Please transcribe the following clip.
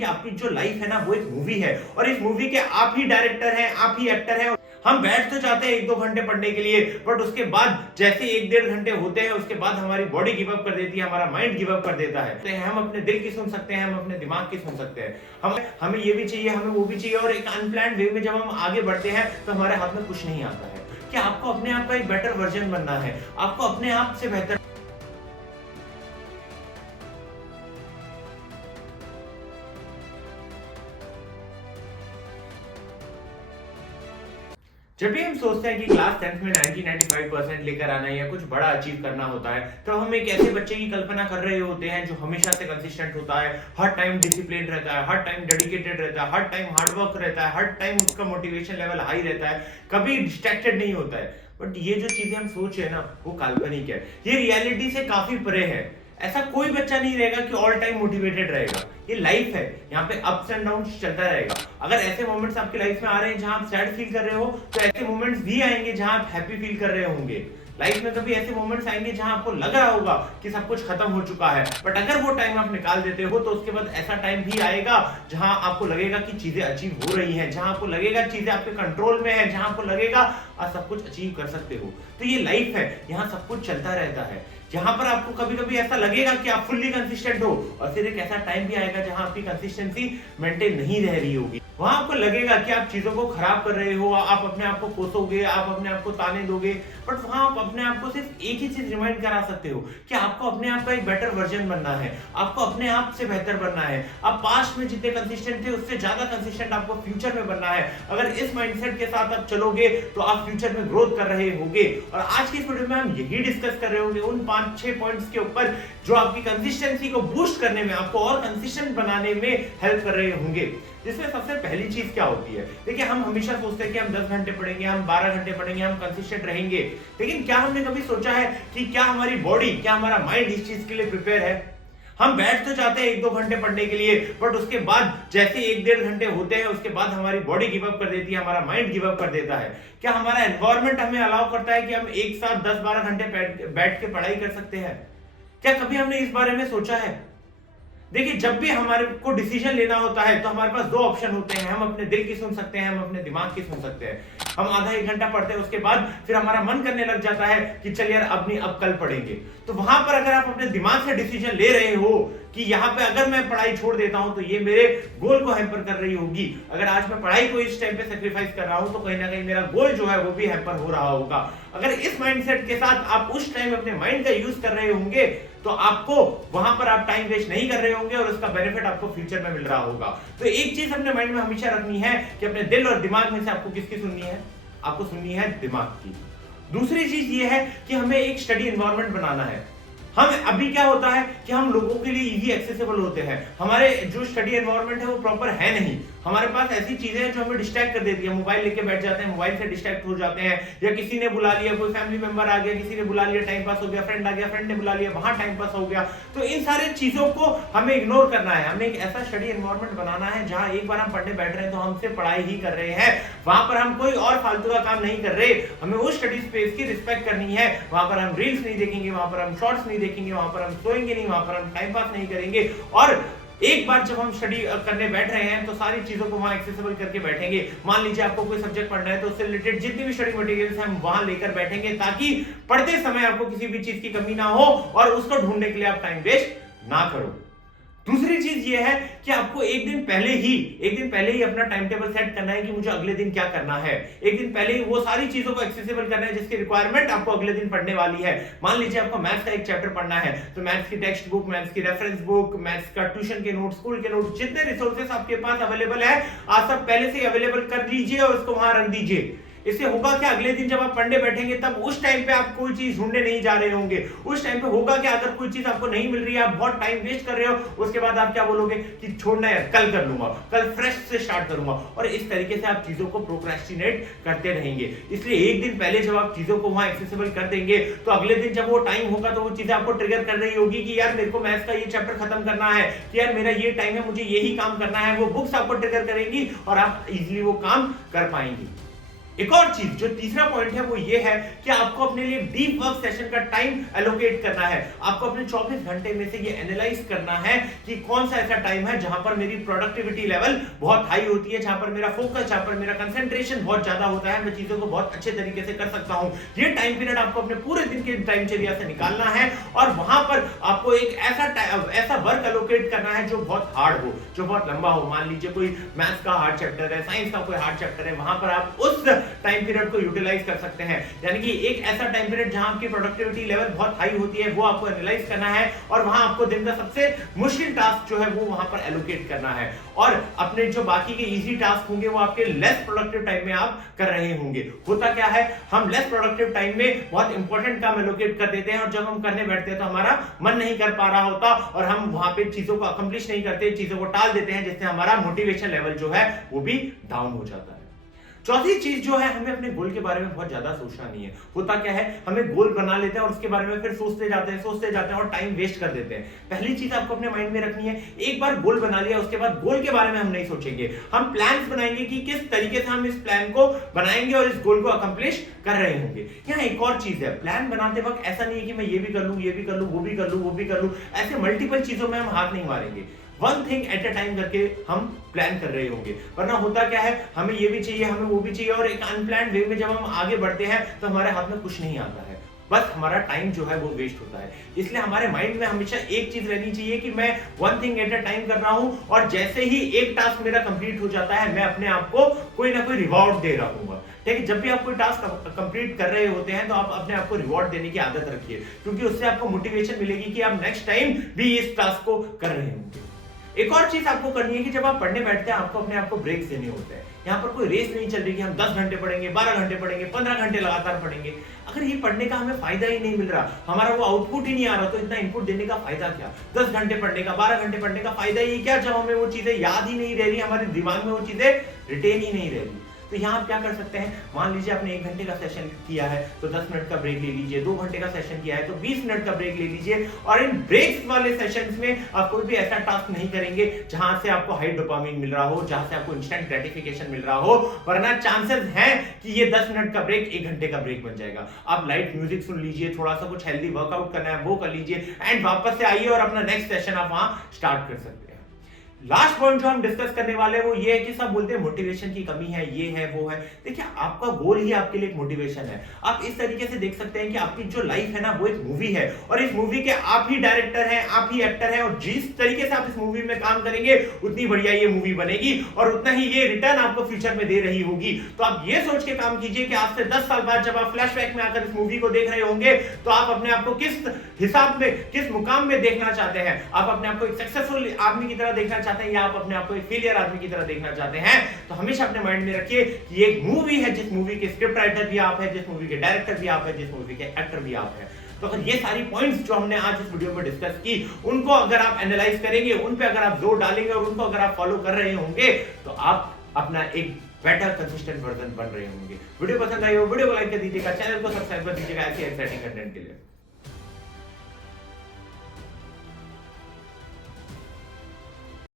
कि आपकी जो लाइफ है ना वो एक मूवी है और इस मूवी के आप ही डायरेक्टर हैं, आप ही एक्टर हैं। हम बैठ तो जाते हैं 1-2 घंटे पढ़ने के लिए, बट उसके बाद जैसे 1-1.5 घंटे होते हैं उसके बाद हमारी बॉडी गिव अप कर देती है, हमारा माइंड गिव अप कर देता है। तो हम अपने दिल की सुन सकते हैं, हम अपने दिमाग की सुन सकते हैं। हमें ये भी चाहिए, हमें वो भी चाहिए और एक अनप्लान्ड वे में जब हम आगे बढ़ते हैं तो हमारे हाथ में कुछ नहीं आता है। कि आपको अपने आप का एक बेटर वर्जन बनना है, आपको अपने आप से बेहतर। जब भी हम सोचते हैं कि क्लास 10th में 90-95% लेकर आना है या कुछ बड़ा अचीव करना होता है, तो हम एक ऐसे बच्चे की कल्पना कर रहे होते हैं जो हमेशा से कंसिस्टेंट होता है, हर टाइम डिसिप्लिन रहता है, हर टाइम डेडिकेटेड रहता है, हर टाइम हार्डवर्क रहता है, हर टाइम उसका मोटिवेशन लेवल हाई रहता है, कभी डिस्ट्रैक्टेड नहीं होता है। बट ये जो चीजें हम सोच रहे हैं ना, वो काल्पनिक है, ये रियलिटी से काफी परे है। ऐसा कोई बच्चा नहीं रहेगा कि ऑल टाइम मोटिवेटेड रहेगा। ये लाइफ है, यहाँ पे अप्स एंड डाउन्स चलता रहेगा। अगर ऐसे मोमेंट्स आपकी लाइफ में आ रहे हैं जहां आप सैड फील कर रहे हो, तो ऐसे मोमेंट्स भी आएंगे जहां आप हैप्पी फील कर रहे होंगे। लाइफ में कभी ऐसे मोमेंट्स आएंगे जहां आपको लग रहा होगा कि सब कुछ खत्म हो चुका है, बट अगर वो टाइम आप निकाल देते हो तो उसके बाद ऐसा टाइम भी आएगा जहां आपको लगेगा कि चीजें अचीव हो रही हैं, जहां आपको लगेगा चीजें आपके कंट्रोल में है, जहां आपको लगेगा आप सब कुछ अचीव कर सकते हो। तो ये लाइफ है, यहाँ सब कुछ चलता रहता है। जहां पर आपको कभी कभी ऐसा लगेगा कि आप फुल्ली कंसिस्टेंट हो और फिर एक ऐसा टाइम भी आएगा जहां आपकी कंसिस्टेंसी मेंटेन नहीं रह रही होगी। वहां आपको लगेगा कि आप चीजों को खराब कर रहे हो, आप अपने आप को कोसोगे, आप अपने आप को ताने दोगे, बट वहां आप अपने आप को सिर्फ एक ही चीज रिमाइंड करा सकते हो कि आपको अपने आप का एक बेटर वर्जन बनना है, आपको अपने आप से बेहतर बनना है। आप पास्ट में जितने कंसिस्टेंट थे उससे ज्यादा कंसिस्टेंट आपको फ्यूचर में बनना है। अगर इस माइंडसेट के साथ आप चलोगे तो आप फ्यूचर में ग्रोथ कर रहे होगे। और आज की इस वीडियो में हम यही डिस्कस कर रहे होंगे उन 5-6 पॉइंट्स के ऊपर जो आपकी कंसिस्टेंसी को बूस्ट करने में, आपको और कंसिस्टेंट बनाने में हेल्प कर रहे होंगे। जिसमें सबसे पहली चीज क्या होती है, देखिए हम हमेशा सोचते हैं कि हम 10 घंटे पढ़ेंगे, हम 12 घंटे पढ़ेंगे, हम कंसिस्टेंट रहेंगे, लेकिन क्या हमने कभी सोचा है कि क्या हमारी बॉडी, क्या हमारा माइंड इस चीज के लिए प्रिपेयर है? हम बैठ तो जाते हैं 1-2 घंटे पढ़ने के लिए, बट उसके बाद जैसे 1-1.5 घंटे होते हैं उसके बाद हमारी बॉडी गिव अप कर देती है, हमारा माइंड गिव अप कर देता है। क्या हमारा एनवायरनमेंट हमें अलाउ करता है कि हम एक साथ 10-12 घंटे बैठ के पढ़ाई कर सकते हैं? क्या कभी हमने इस बारे में सोचा है? देखिए जब भी हमारे को डिसीजन लेना होता है तो हमारे पास दो ऑप्शन होते हैं, हम अपने दिल की सुन सकते हैं, हम अपने दिमाग की सुन सकते हैं। हम आधा 1 घंटा पढ़ते हैं, उसके बाद फिर हमारा मन करने लग जाता है कि चल यार अब नहीं, अब कल पढ़ेंगे। तो वहां पर अगर आप अपने दिमाग से डिसीजन ले रहे हो कि यहाँ पे अगर मैं पढ़ाई छोड़ देता हूं तो ये मेरे गोल को हैम्पर कर रही होगी, अगर आज मैं पढ़ाई को इस टाइम पे सेक्रीफाइस कर रहा हूं तो कहीं ना कहीं मेरा गोल जो है वो भी हैम्पर हो रहा होगा। अगर इस माइंडसेट के साथ आप उस टाइम अपने माइंड का यूज कर रहे होंगे तो आपको वहां पर आप टाइम वेस्ट नहीं कर रहे होंगे और उसका बेनिफिट आपको फ्यूचर में मिल रहा होगा। तो एक चीज अपने माइंड में हमेशा रखनी है कि अपने दिल और दिमाग में से आपको किसकी सुननी है? आपको सुननी है दिमाग की। दूसरी चीज ये है कि हमें एक स्टडी एनवायरनमेंट बनाना है। हम अभी क्या होता है कि हम लोगों के लिए इजी एक्सेसिबल होते हैं, हमारे जो स्टडी एनवायरनमेंट है वो प्रॉपर है नहीं, हमारे पास ऐसी चीजें हैं जो हमें डिस्ट्रैक्ट कर देती है। मोबाइल लेके बैठ जाते हैं, मोबाइल से डिस्ट्रैक्ट हो जाते हैं, या किसी ने बुला लिया, कोई फैमिली मेंबर आ गया, किसी ने बुला लिया, टाइम पास हो गया, फ्रेंड आ गया, फ्रेंड ने बुला लिया, वहां टाइम पास हो गया। तो इन सारी चीजों को हमें इग्नोर करना है। हमें एक ऐसा स्टडी एनवायरनमेंट बनाना है जहां एक बार हम पढ़ने बैठ रहे हैं तो हम सिर्फ पढ़ाई ही कर रहे हैं, वहां पर हम कोई और फालतू का काम नहीं कर रहे। हमें उस स्टडी स्पेस की रिस्पेक्ट करनी है। वहां पर हम रील्स नहीं देखेंगे, वहां पर हम शॉर्ट्स नहीं देखेंगे, वहां पर हम सोएंगे नहीं, वहां पर हम टाइम पास नहीं करेंगे। और एक बार जब हम स्टडी करने बैठ रहे हैं तो सारी चीजों को वहां एक्सेसिबल करके बैठेंगे। मान लीजिए आपको कोई सब्जेक्ट पढ़ना है तो उससे रिलेटेड जितनी भी स्टडी मटेरियल्स हैं हम वहां लेकर बैठेंगे, ताकि पढ़ते समय आपको किसी भी चीज की कमी ना हो और उसको ढूंढने के लिए आप टाइम वेस्ट ना करो। दूसरी चीज ये है कि आपको एक दिन पहले ही अपना टाइम टेबल सेट करना है कि मुझे अगले दिन क्या करना है। एक दिन पहले ही वो सारी चीजों को एक्सेसिबल करना है जिसकी रिक्वायरमेंट आपको अगले दिन पढ़ने वाली है। मान लीजिए आपको मैथ्स का एक चैप्टर पढ़ना है, तो मैथ्स की टेक्स्ट बुक, मैथ्स की रेफरेंस बुक, मैथ्स का ट्यूशन के नोट, स्कूल के नोट, जितने रिसोर्सेस आपके पास अवेलेबल है आप सब पहले से अवेलेबल कर लीजिए और उसको वहां रख दीजिए। इससे होगा क्या, अगले दिन जब आप पढ़ने बैठेंगे तब उस टाइम पे आप कोई चीज ढूंढने नहीं जा रहे होंगे। उस टाइम पे होगा क्या, अगर कोई चीज आपको नहीं मिल रही है, आप बहुत टाइम वेस्ट कर रहे हो, उसके बाद आप क्या बोलोगे कि छोड़ना है, कल कर लूंगा, कल फ्रेश से स्टार्ट करूंगा, और इस तरीके से आप चीजों को प्रोक्रेस्टिनेट करते रहेंगे। इसलिए एक दिन पहले जब आप चीजों को वहां एक्सेसिबल कर देंगे तो अगले दिन जब वो टाइम होगा तो वो चीजें आपको ट्रिगर कर रही होगी कि यार मेरे को मैथ्स का ये चैप्टर खत्म करना है, कि यार मेरा ये टाइम है, मुझे यही काम करना है। वो बुक्स आपको ट्रिगर करेंगी और आप इजीली वो काम कर पाएंगे। एक और चीज जो तीसरा पॉइंट है वो ये है कि आपको अपने लिए डीप वर्क सेशन का टाइम एलोकेट करना है। आपको अपने 24 घंटे में से ये एनालाइज करना है कि कौन सा ऐसा टाइम है जहां पर मेरी प्रोडक्टिविटी लेवल बहुत हाई होती है, जहां पर मेरा फोकस, जहां पर मेरा कंसंट्रेशन बहुत ज्यादा होता है, मैं चीजों को बहुत अच्छे तरीके से कर सकता हूं। ये टाइम पीरियड आपको अपने पूरे दिन के टाइमचर्या से निकालना है और वहां पर आपको एक ऐसा वर्क एलोकेट करना है जो बहुत हार्ड हो, जो बहुत लंबा हो। मान लीजिए कोई मैथ्स का हार्ड चैप्टर है, साइंस का कोई हार्ड चैप्टर है, वहां पर आप उस टाइम पीरियड को यूटिलाइज कर सकते हैं। यानी कि एक ऐसा टाइम पीरियड जहां आपकी प्रोडक्टिविटी लेवल बहुत हाई होती है वो आपको एनालाइज करना है और वहां आपको दिन का सबसे मुश्किल टास्क जो है वो वहां पर एलोकेट करना है और अपने जो बाकी के इजी टास्क होंगे वो आपके लेस प्रोडक्टिव टाइम में आप कर रहे होंगे। होता क्या है, हम लेस प्रोडक्टिव टाइम में बहुत इंपॉर्टेंट काम एलोकेट कर देते हैं और जब हम करने बैठते हैं तो हमारा मन नहीं कर पा रहा होता और हम वहां पे चीजों को अकम्प्लिश नहीं करते, चीजों को टाल देते हैं, जिससे हमारा मोटिवेशन लेवल जो है वो भी डाउन हो जाता है। चौथी चीज जो है, हमें अपने गोल के बारे में बहुत ज्यादा सोचना नहीं है। होता क्या है, हमें गोल बना लेते हैं और उसके बारे में फिर सोचते जाते हैं और टाइम वेस्ट कर देते हैं। पहली चीज आपको अपने माइंड में रखनी है, एक बार गोल बना लिया उसके बाद गोल के बारे में हम नहीं सोचेंगे। हम प्लान्स बनाएंगे कि किस तरीके से हम इस प्लान को बनाएंगे और इस गोल को अकम्प्लिश कर रहे होंगे। यहाँ एक और चीज है, प्लान बनाते वक्त ऐसा नहीं है कि मैं ये भी कर लूं, ये भी कर लूं, वो भी कर लूं, वो भी कर लूं, ऐसे मल्टीपल चीजों में हम हाथ नहीं मारेंगे। One thing at a time करके हम प्लान कर रहे होंगे, वरना होता क्या है, हमें ये भी चाहिए, हमें वो भी चाहिए और एक अनप्लान्ड वे में जब हम आगे बढ़ते हैं तो हमारे हाथ में कुछ नहीं आता है, बस हमारा टाइम जो है वो वेस्ट होता है। इसलिए हमारे माइंड में हमेशा एक चीज रहनी चाहिए कि मैं one thing at a time कर रहा हूं और जैसे ही एक टास्क मेरा कंप्लीट हो जाता है मैं अपने आप को कोई ना कोई रिवॉर्ड दे रहा हूँ। ठीक है, जब भी आप कोई टास्क कंप्लीट कर रहे होते हैं तो आप अपने आप को रिवॉर्ड देने की आदत रखिए, क्योंकि उससे आपको मोटिवेशन मिलेगी कि आप नेक्स्ट टाइम भी इस टास्क को कर रहे होंगे। एक और चीज आपको करनी है कि जब आप पढ़ने बैठते हैं आपको अपने आप को ब्रेक्स देने होते हैं। यहाँ पर कोई रेस नहीं चल रही कि हम 10 घंटे पढ़ेंगे, 12 घंटे पढ़ेंगे, 15 घंटे लगातार पढ़ेंगे। अगर ये पढ़ने का हमें फायदा ही नहीं मिल रहा, हमारा वो आउटपुट ही नहीं आ रहा, तो इतना इनपुट देने का फायदा क्या? 10 घंटे पढ़ने का, 12 घंटे पढ़ने का फायदा ही क्या जब हमें वो चीजें याद ही नहीं रह रही, हमारे दिमाग में वो चीजें रिटेन ही नहीं रह रही। तो यहाँ आप क्या कर सकते हैं, मान लीजिए आपने 1 घंटे का सेशन किया है तो 10 मिनट का ब्रेक ले लीजिए, 2 घंटे का सेशन किया है तो 20 मिनट का ब्रेक ले लीजिए और इन ब्रेक्स वाले सेशंस में आप कोई भी ऐसा टास्क नहीं करेंगे जहां से आपको हाई डोपामिन मिल रहा हो, जहां से आपको इंस्टेंट ग्रेटिफिकेशन मिल रहा हो, वरना चांसेस हैं कि ये 10 मिनट का ब्रेक 1 घंटे का ब्रेक बन जाएगा। आप लाइट म्यूजिक सुन लीजिए, थोड़ा सा कुछ हेल्दी वर्कआउट करना है वो कर लीजिए एंड वापस से आइए और अपना नेक्स्ट सेशन आप वहां स्टार्ट कर सकते हैं। लास्ट पॉइंट जो हम डिस्कस करने वाले हैं वो ये है कि सब बोलते हैं मोटिवेशन की कमी है, ये है वो है। देखिए, आपका गोल ही आपके लिए एक मोटिवेशन है। आप इस तरीके से देख सकते हैं कि आपकी जो लाइफ है ना वो एक मूवी है और इस मूवी के आप ही डायरेक्टर हैं, आप ही एक्टर हैं और जिस तरीके से आप इस मूवी में काम करेंगे उतनी बढ़िया ये मूवी बनेगी और उतना ही ये रिटर्न आपको फ्यूचर में दे रही होगी। तो आप ये सोच के काम कीजिए कि आज से 10 साल बाद जब आप फ्लैशबैक में आकर इस मूवी को देख रहे होंगे तो आप अपने आप को किस हिसाब में, किस मुकाम में देखना चाहते हैं। आप अपने आप को एक सक्सेसफुल आदमी की तरह देखना चाहते हैं या आप अपने आप को एक फेलियर आदमी की तरह देखना चाहते हैं। तो हमेशा अपने माइंड में रखिए कि ये एक मूवी है, जिस मूवी के स्क्रिप्ट राइटर भी आप हैं, जिस मूवी के डायरेक्टर भी आप हैं, जिस मूवी के एक्टर भी आप हैं। तो अगर ये सारी पॉइंट्स जो हमने आज इस वीडियो में डिस्कस की उनको अगर आप एनालाइज करेंगे, उन पे अगर आप जोर डालेंगे और उनको अगर आप फॉलो कर रहे होंगे तो आप अपना एक बेटर कंसिस्टेंट वर्जन बन रहे होंगे। वीडियो पसंद आई हो वीडियो को लाइक कर दीजिएगा, चैनल को सब्सक्राइब कर दीजिएगा ऐसे एक्साइटिंग कंटेंट के लिए।